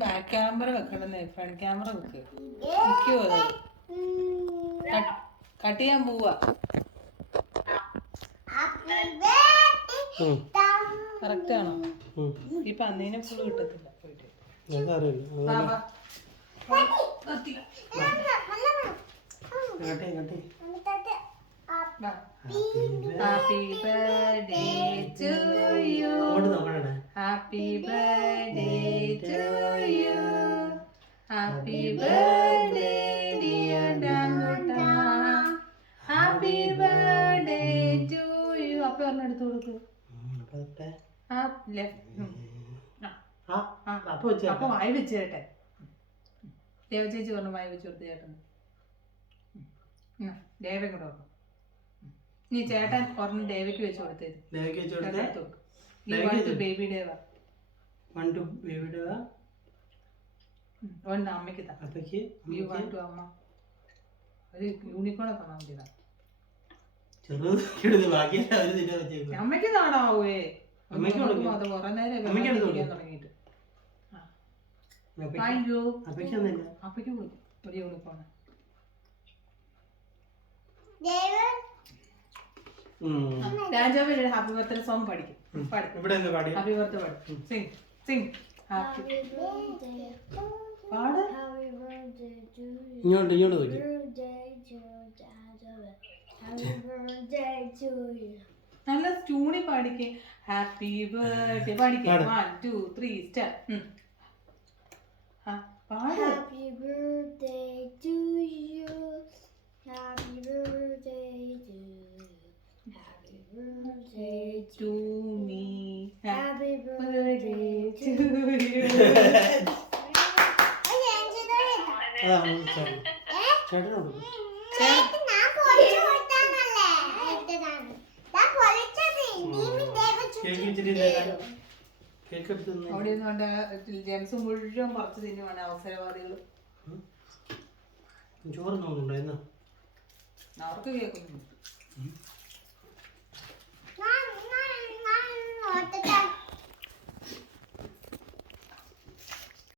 Back camera വെക്കണമെന്നേ, front camera വെക്ക്. നിൽക്കുമോ അത്? കട്ട് ചെയ്യാൻ പോവാ. കറക്റ്റ് ആണോ? ഈ പന്നീനെ ഫുള്ള് കിട്ടത്തില്ല. പോയിട്ട് happy birthday to you, happy birthday to you, happy birthday dear ഡാൻകുട്ടാ, ഹാപ്പി ബർത്ത്ഡേ ടു യു. അപ്പൊ ഒരെണ്ണം എടുത്തു കൊടുക്ക്. അപ്പൊ വായി വെച്ച് ചേട്ടെ. ദേവ ചേച്ചി പറഞ്ഞു വായി വെച്ച് കൊടുത്ത് ചേട്ടൻ. ദേവയും കൂടെ പറഞ്ഞു. നീ ചേട്ടൻ ഒരെണ്ണം ദേവയ്ക്ക് വെച്ച് കൊടുത്തേത്. ബേബി ദേവ ഒന്ന് അമ്മയ്ക്ക് അമ്മ ഒരു യൂണിക്കോണെ തന്നാ മതി. അമ്മയ്ക്ക് നാടാവേ. അത് കുറെ നേരം തുടങ്ങിയിട്ട്. അപ്പയ്ക്ക് കൊടുക്കും ഒരു യൂണിക്കോണ്. രാജാവ് ഹാപ്പി ബർത്ത്ഡേ സോങ് പഠിക്കും. ഹാപ്പി ബർത്ത്ഡേ പാടും. സിംഗ് സിംഗ് ഹാപ്പി പാട്. ഇങ്ങോട്ട് നോക്കി. നല്ല ട്യൂണി പാടിക്കേ. ഹാപ്പി ബർത്ത്ഡേ പാടിക്കേ. 1 2 3 start. Happy birthday to you. Happy birthday to you. Happy birthday to me. Happy birthday to you. അവിടെ നിന്നുകൊണ്ട് ജെംസ് മുഴുവൻ പറിച്ചു തിന്നുവാണ് അവസരവാദികൾ. ചോറ് നോക്കുന്നുണ്ടോ? അവർക്ക് കേൾക്കുന്നു.